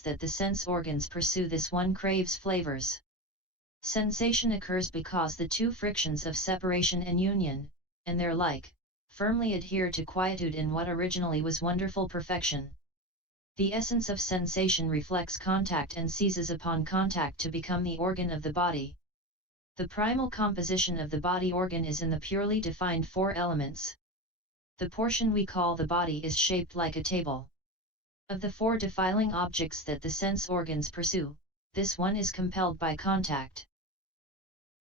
objects that the sense organs pursue, this one craves flavors. Sensation occurs because the two frictions of separation and union, and their like, firmly adhere to quietude in what originally was wonderful perfection. The essence of sensation reflects contact and seizes upon contact to become the organ of the body. The primal composition of the body organ is in the purely defined four elements. The portion we call the body is shaped like a table. Of the four defiling objects that the sense organs pursue, this one is compelled by contact.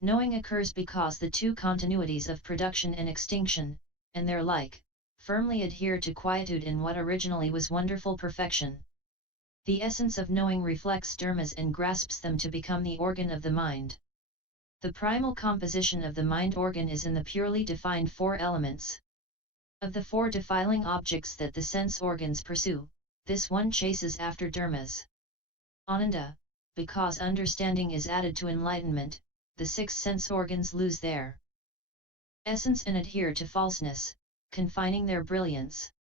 Knowing occurs because the two continuities of production and extinction, and their like, firmly adhere to quietude in what originally was wonderful perfection. The essence of knowing reflects dharmas and grasps them to become the organ of the mind. The primal composition of the mind organ is in the purely defined four elements. Of the four defiling objects that the sense organs pursue, this one chases after dharmas. Ananda, because understanding is added to enlightenment, the six sense organs lose their essence and adhere to falseness, confining their brilliance.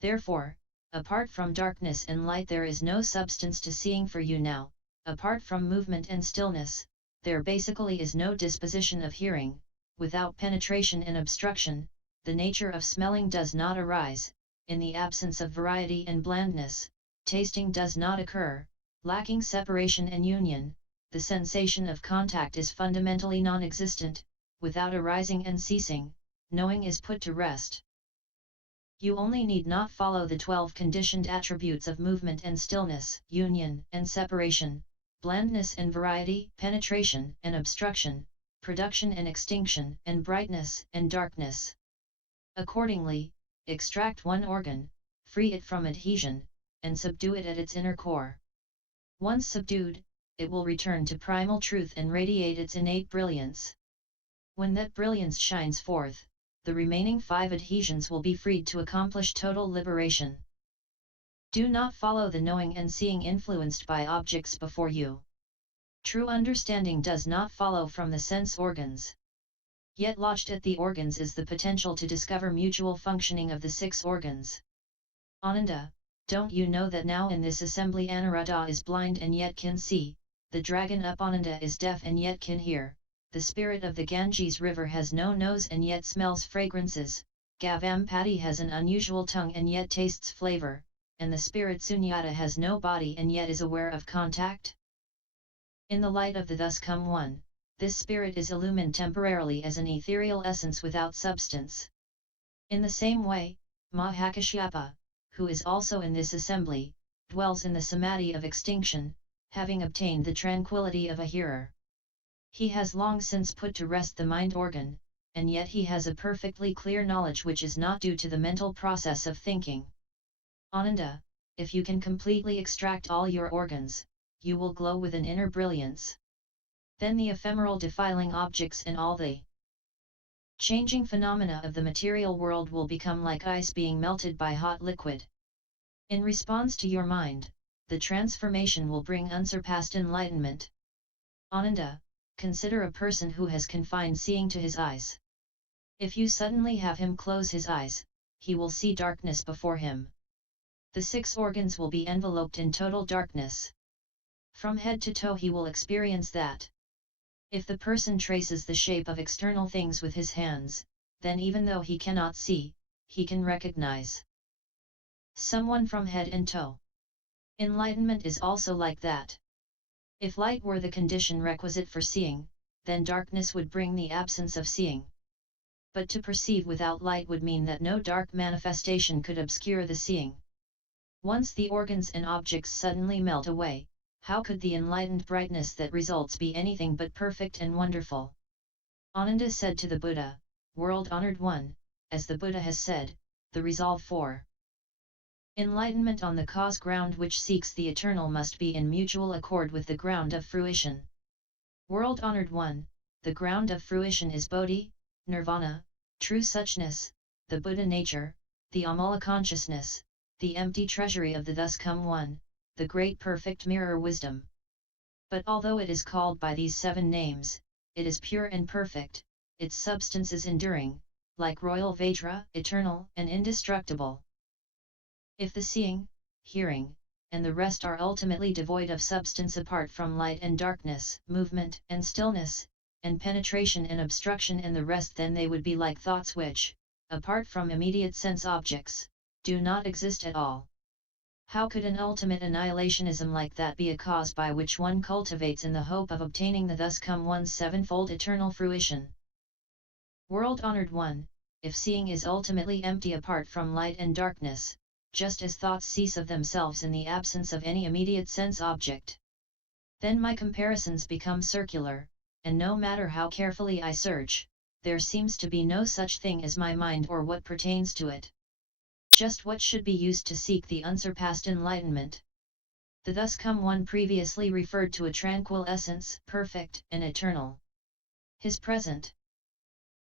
Therefore, apart from darkness and light there is no substance to seeing for you now. Apart from movement and stillness, there basically is no disposition of hearing. Without penetration and obstruction, the nature of smelling does not arise. In the absence of variety and blandness, tasting does not occur. Lacking separation and union, the sensation of contact is fundamentally non-existent. Without arising and ceasing, knowing is put to rest. You only need not follow the 12 conditioned attributes of movement and stillness, union and separation, blandness and variety, penetration and obstruction, production and extinction, and brightness and darkness. Accordingly, extract one organ, free it from adhesion, and subdue it at its inner core. Once subdued, it will return to primal truth and radiate its innate brilliance. When that brilliance shines forth, the remaining 5 adhesions will be freed to accomplish total liberation. Do not follow the knowing and seeing influenced by objects before you. True understanding does not follow from the sense organs. Yet lodged at the organs is the potential to discover mutual functioning of the 6 organs. Ananda, don't you know that now in this assembly Anuruddha is blind and yet can see, the dragon Upananda is deaf and yet can hear, the spirit of the Ganges river has no nose and yet smells fragrances, Gavampati has an unusual tongue and yet tastes flavor, and the spirit Sunyata has no body and yet is aware of contact? In the light of the thus come one, this spirit is illumined temporarily as an ethereal essence without substance. In the same way, Mahakashyapa, who is also in this assembly, dwells in the samadhi of extinction, having obtained the tranquility of a hearer. He has long since put to rest the mind organ, and yet he has a perfectly clear knowledge which is not due to the mental process of thinking. Ananda, if you can completely extract all your organs, you will glow with an inner brilliance. Then the ephemeral defiling objects and all the changing phenomena of the material world will become like ice being melted by hot liquid. In response to your mind, the transformation will bring unsurpassed enlightenment. Ananda, consider a person who has confined seeing to his eyes. If you suddenly have him close his eyes, he will see darkness before him. The 6 organs will be enveloped in total darkness. From head to toe he will experience that. If the person traces the shape of external things with his hands, then even though he cannot see, he can recognize someone from head and toe. Enlightenment is also like that. If light were the condition requisite for seeing, then darkness would bring the absence of seeing. But to perceive without light would mean that no dark manifestation could obscure the seeing. Once the organs and objects suddenly melt away, how could the enlightened brightness that results be anything but perfect and wonderful? Ananda said to the Buddha, "World-honored one, as the Buddha has said, the resolve for enlightenment on the cause ground which seeks the eternal must be in mutual accord with the ground of fruition. World-honored one, the ground of fruition is Bodhi, Nirvana, true suchness, the Buddha nature, the Amala consciousness, the empty treasury of the thus come one, the great perfect mirror wisdom. But although it is called by these 7 names, it is pure and perfect, its substance is enduring, like royal Vajra, eternal and indestructible. If the seeing, hearing, and the rest are ultimately devoid of substance apart from light and darkness, movement and stillness, and penetration and obstruction, and the rest then they would be like thoughts which, apart from immediate sense objects, do not exist at all. How could an ultimate annihilationism like that be a cause by which one cultivates in the hope of obtaining the thus come one's sevenfold eternal fruition? World-honored one, if seeing is ultimately empty apart from light and darkness, just as thoughts cease of themselves in the absence of any immediate sense object, then my comparisons become circular, and no matter how carefully I search, there seems to be no such thing as my mind or what pertains to it. Just what should be used to seek the unsurpassed enlightenment. The thus come one previously referred to a tranquil essence, perfect and eternal. His present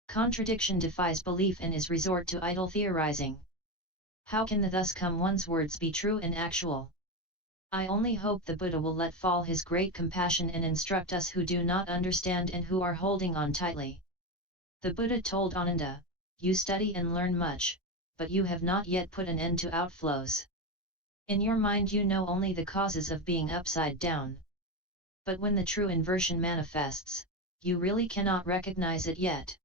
contradiction defies belief and is resort to idle theorizing. How can the thus come one's words be true and actual? I only hope the Buddha will let fall his great compassion and instruct us who do not understand and who are holding on tightly. The Buddha told Ananda, "You study and learn much, but you have not yet put an end to outflows. In your mind you know only the causes of being upside down. But when the true inversion manifests, you really cannot recognize it yet.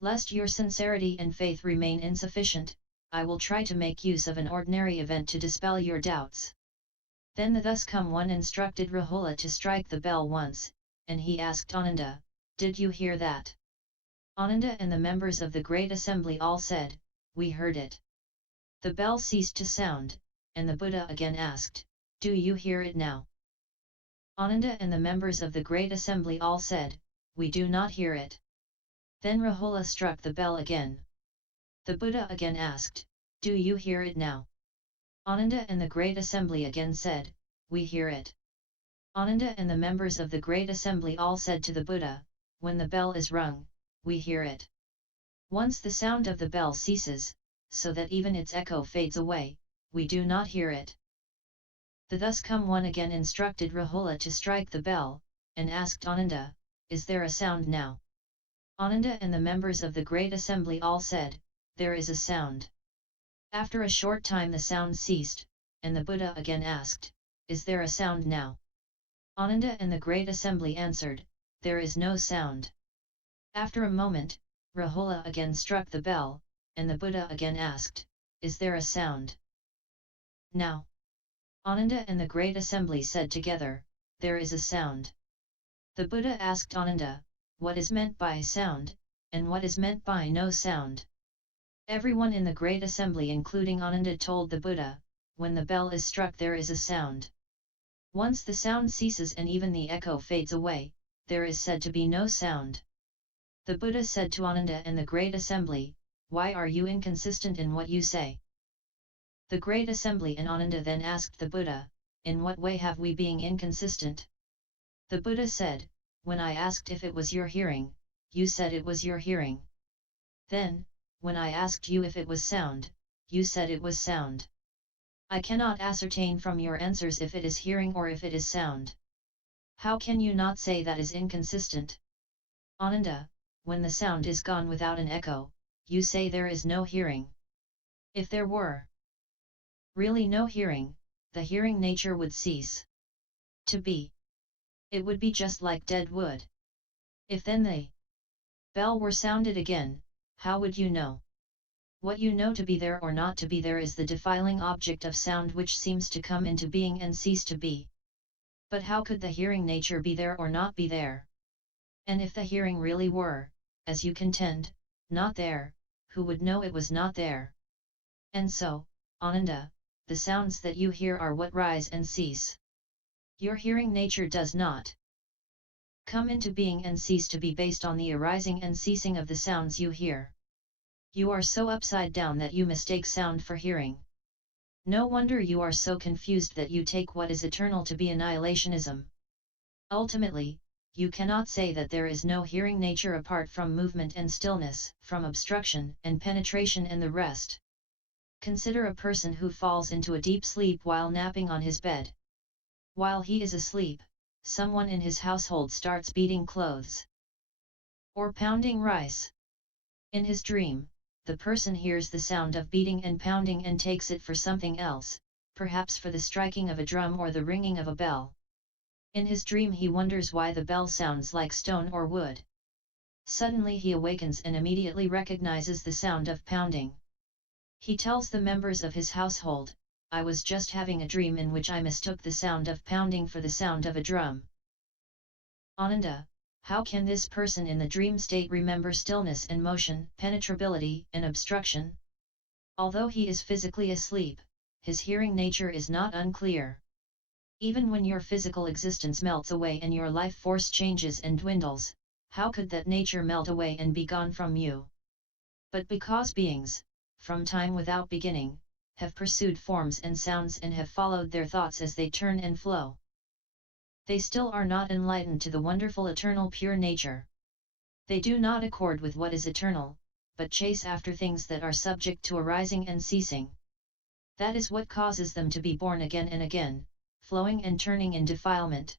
Lest your sincerity and faith remain insufficient, I will try to make use of an ordinary event to dispel your doubts." Then the thus come one instructed Rahula to strike the bell once, and he asked Ananda, "Did you hear that?" Ananda and the members of the great assembly all said, "We heard it." The bell ceased to sound, and the Buddha again asked, "Do you hear it now?" Ananda and the members of the great assembly all said, "We do not hear it." Then Rahula struck the bell again. The Buddha again asked, "Do you hear it now?" Ananda and the great assembly again said, "We hear it." Ananda and the members of the great assembly all said to the Buddha, "When the bell is rung, we hear it. Once the sound of the bell ceases, so that even its echo fades away, we do not hear it." The thus come one again instructed Rahula to strike the bell, and asked Ananda, "Is there a sound now?" Ananda and the members of the great assembly all said, "There is a sound." After a short time the sound ceased, and the Buddha again asked, "Is there a sound now?" Ananda and the great assembly answered, "There is no sound." After a moment, Rahula again struck the bell, and the Buddha again asked, "Is there a sound now?" Ananda and the great assembly said together, "There is a sound." The Buddha asked Ananda, "What is meant by sound, and what is meant by no sound?" Everyone in the great assembly including Ananda told the Buddha, "When the bell is struck there is a sound. Once the sound ceases and even the echo fades away, there is said to be no sound." The Buddha said to Ananda and the great assembly, "Why are you inconsistent in what you say?" The great assembly and Ananda then asked the Buddha, "In what way have we being inconsistent?" The Buddha said, "When I asked if it was your hearing, you said it was your hearing. Then, when I asked you if it was sound, you said it was sound. I cannot ascertain from your answers if it is hearing or if it is sound. How can you not say that is inconsistent?" Ananda, when the sound is gone without an echo, you say there is no hearing. If there were really no hearing, the hearing nature would cease to be. It would be just like dead wood. If then the bell were sounded again, how would you know? What you know to be there or not to be there is the defiling object of sound which seems to come into being and cease to be. But how could the hearing nature be there or not be there? And if the hearing really were, as you contend, not there, who would know it was not there? And so, Ananda, the sounds that you hear are what rise and cease. Your hearing nature does not come into being and cease to be based on the arising and ceasing of the sounds you hear. You are so upside down that you mistake sound for hearing. No wonder you are so confused that you take what is eternal to be annihilationism. Ultimately, you cannot say that there is no hearing nature apart from movement and stillness, from obstruction and penetration and the rest. Consider a person who falls into a deep sleep while napping on his bed. While he is asleep, someone in his household starts beating clothes or pounding rice. In his dream, the person hears the sound of beating and pounding and takes it for something else, perhaps for the striking of a drum or the ringing of a bell. In his dream he wonders why the bell sounds like stone or wood. Suddenly he awakens and immediately recognizes the sound of pounding. He tells the members of his household, "I was just having a dream in which I mistook the sound of pounding for the sound of a drum." Ananda: how can this person in the dream state remember stillness and motion, penetrability and obstruction? Although he is physically asleep, his hearing nature is not unclear. Even when your physical existence melts away and your life force changes and dwindles, how could that nature melt away and be gone from you? But because beings, from time without beginning, have pursued forms and sounds and have followed their thoughts as they turn and flow, they still are not enlightened to the wonderful eternal pure nature. They do not accord with what is eternal, but chase after things that are subject to arising and ceasing. That is what causes them to be born again and again, flowing and turning in defilement.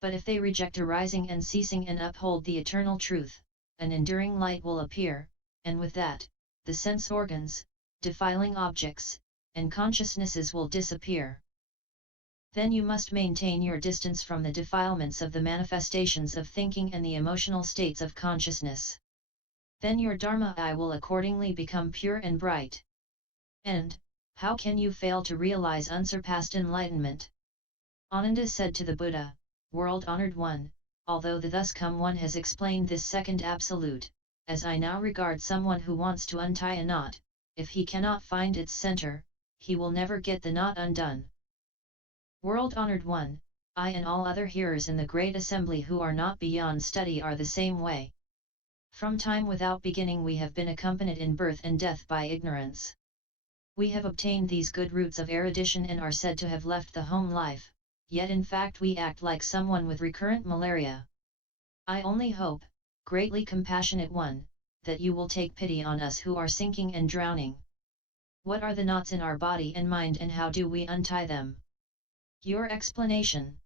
But if they reject arising and ceasing and uphold the eternal truth, an enduring light will appear, and with that, the sense organs, defiling objects, and consciousnesses will disappear. Then you must maintain your distance from the defilements of the manifestations of thinking and the emotional states of consciousness. Then your Dharma eye will accordingly become pure and bright. And, how can you fail to realize unsurpassed enlightenment? Ananda said to the Buddha, "World-honored one, although the thus come one has explained this second absolute, as I now regard someone who wants to untie a knot, if he cannot find its center, he will never get the knot undone. World-honored one, I and all other hearers in the great assembly who are not beyond study are the same way. From time without beginning we have been accompanied in birth and death by ignorance. We have obtained these good roots of erudition and are said to have left the home life, yet in fact we act like someone with recurrent malaria. I only hope, greatly compassionate one, that you will take pity on us who are sinking and drowning. What are the knots in our body and mind and how do we untie them? Your explanation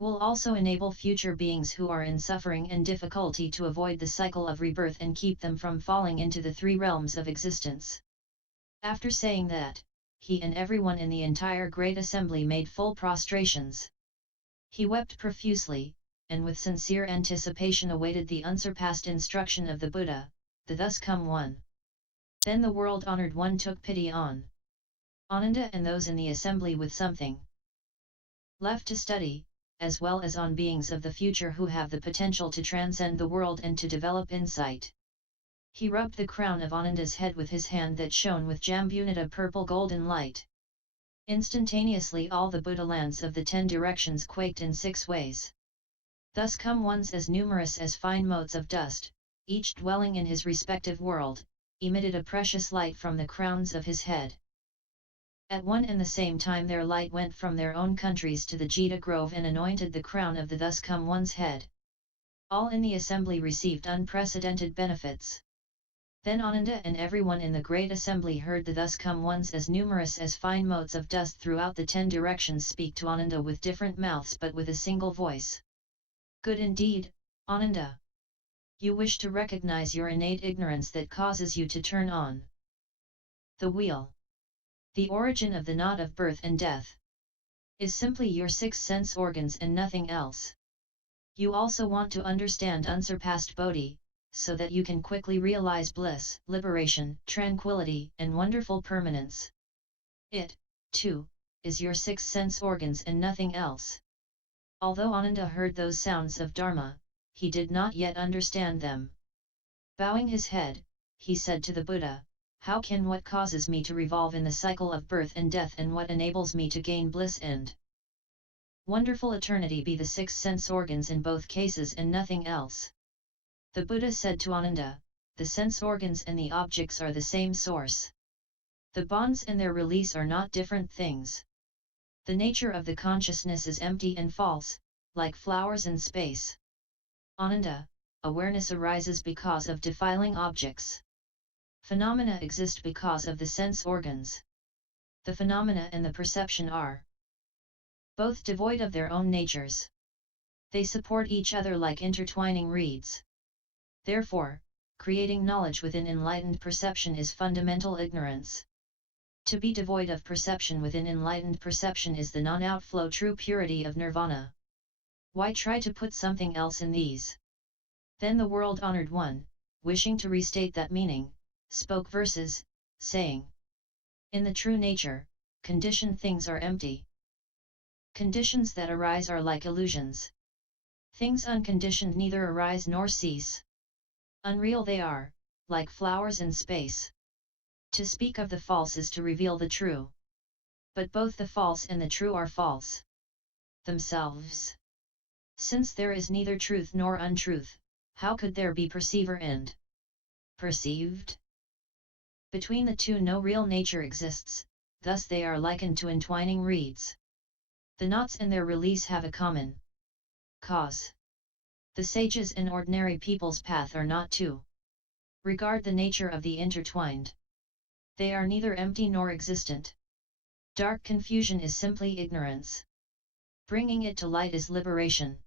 will also enable future beings who are in suffering and difficulty to avoid the cycle of rebirth and keep them from falling into the three realms of existence." After saying that, he and everyone in the entire great assembly made full prostrations. He wept profusely, and with sincere anticipation awaited the unsurpassed instruction of the Buddha, the thus come one. Then the world-honored one took pity on Ananda and those in the assembly with something left to study, as well as on beings of the future who have the potential to transcend the world and to develop insight. He rubbed the crown of Ananda's head with his hand that shone with Jambunita purple golden light. Instantaneously all the Buddha lands of the 10 directions quaked in 6 ways. Thus come ones as numerous as fine motes of dust, each dwelling in his respective world, emitted a precious light from the crowns of his head. At one and the same time their light went from their own countries to the Jita grove and anointed the crown of the thus come one's head. All in the assembly received unprecedented benefits. Then Ananda and everyone in the great assembly heard the thus come ones as numerous as fine motes of dust throughout the 10 directions speak to Ananda with different mouths but with a single voice. Good indeed, Ananda. You wish to recognize your innate ignorance that causes you to turn on the wheel. The origin of the knot of birth and death is simply your 6 sense organs and nothing else. You also want to understand unsurpassed Bodhi, so that you can quickly realize bliss, liberation, tranquility, and wonderful permanence. It, too, is your 6 sense organs and nothing else. Although Ananda heard those sounds of Dharma, he did not yet understand them. Bowing his head, he said to the Buddha, "How can what causes me to revolve in the cycle of birth and death and what enables me to gain bliss and wonderful eternity be the 6 sense organs in both cases and nothing else?" The Buddha said to Ananda, "The sense organs and the objects are the same source. The bonds and their release are not different things. The nature of the consciousness is empty and false, like flowers in space. Ananda, awareness arises because of defiling objects. Phenomena exist because of the sense organs. The phenomena and the perception are both devoid of their own natures. They support each other like intertwining reeds. Therefore, creating knowledge within enlightened perception is fundamental ignorance. To be devoid of perception within enlightened perception is the non-outflow true purity of nirvana. Why try to put something else in these? Then the world-honored one, wishing to restate that meaning, spoke verses, saying, in the true nature, conditioned things are empty. Conditions that arise are like illusions. Things unconditioned neither arise nor cease. Unreal they are, like flowers in space. To speak of the false is to reveal the true. But both the false and the true are false themselves. Since there is neither truth nor untruth, how could there be perceiver and perceived? Between the two no real nature exists, thus they are likened to entwining reeds. The knots and their release have a common cause. The sages and ordinary people's path are not to regard the nature of the intertwined. They are neither empty nor existent. Dark confusion is simply ignorance. Bringing it to light is liberation.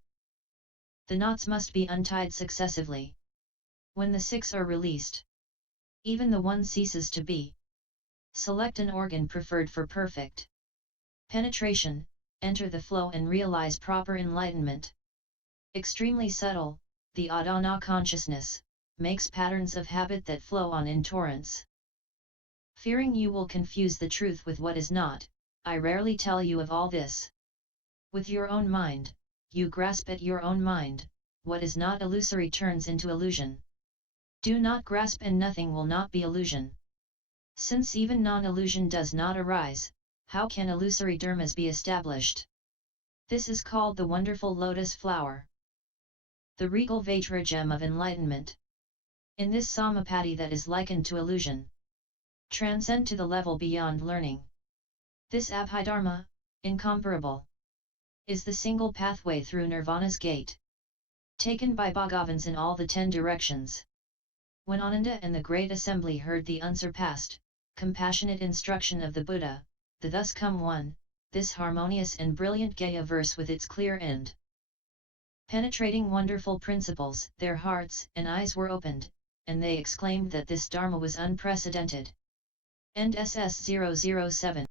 The knots must be untied successively. When the six are released, even the one ceases to be. Select an organ preferred for perfect penetration, enter the flow and realize proper enlightenment. Extremely subtle, the adana consciousness, makes patterns of habit that flow on in torrents. Fearing you will confuse the truth with what is not, I rarely tell you of all this. With your own mind, you grasp at your own mind, what is not illusory turns into illusion. Do not grasp and nothing will not be illusion. Since even non-illusion does not arise, how can illusory dharmas be established? This is called the wonderful lotus flower. The regal Vajragem of enlightenment. In this samapati that is likened to illusion, transcend to the level beyond learning. This Abhidharma, incomparable, is the single pathway through Nirvana's gate, taken by Bhagavans in all the 10 directions. When Ananda and the great assembly heard the unsurpassed, compassionate instruction of the Buddha, the thus come one, this harmonious and brilliant Gaya verse with its clear end penetrating wonderful principles, their hearts and eyes were opened, and they exclaimed that this Dharma was unprecedented. End SS 007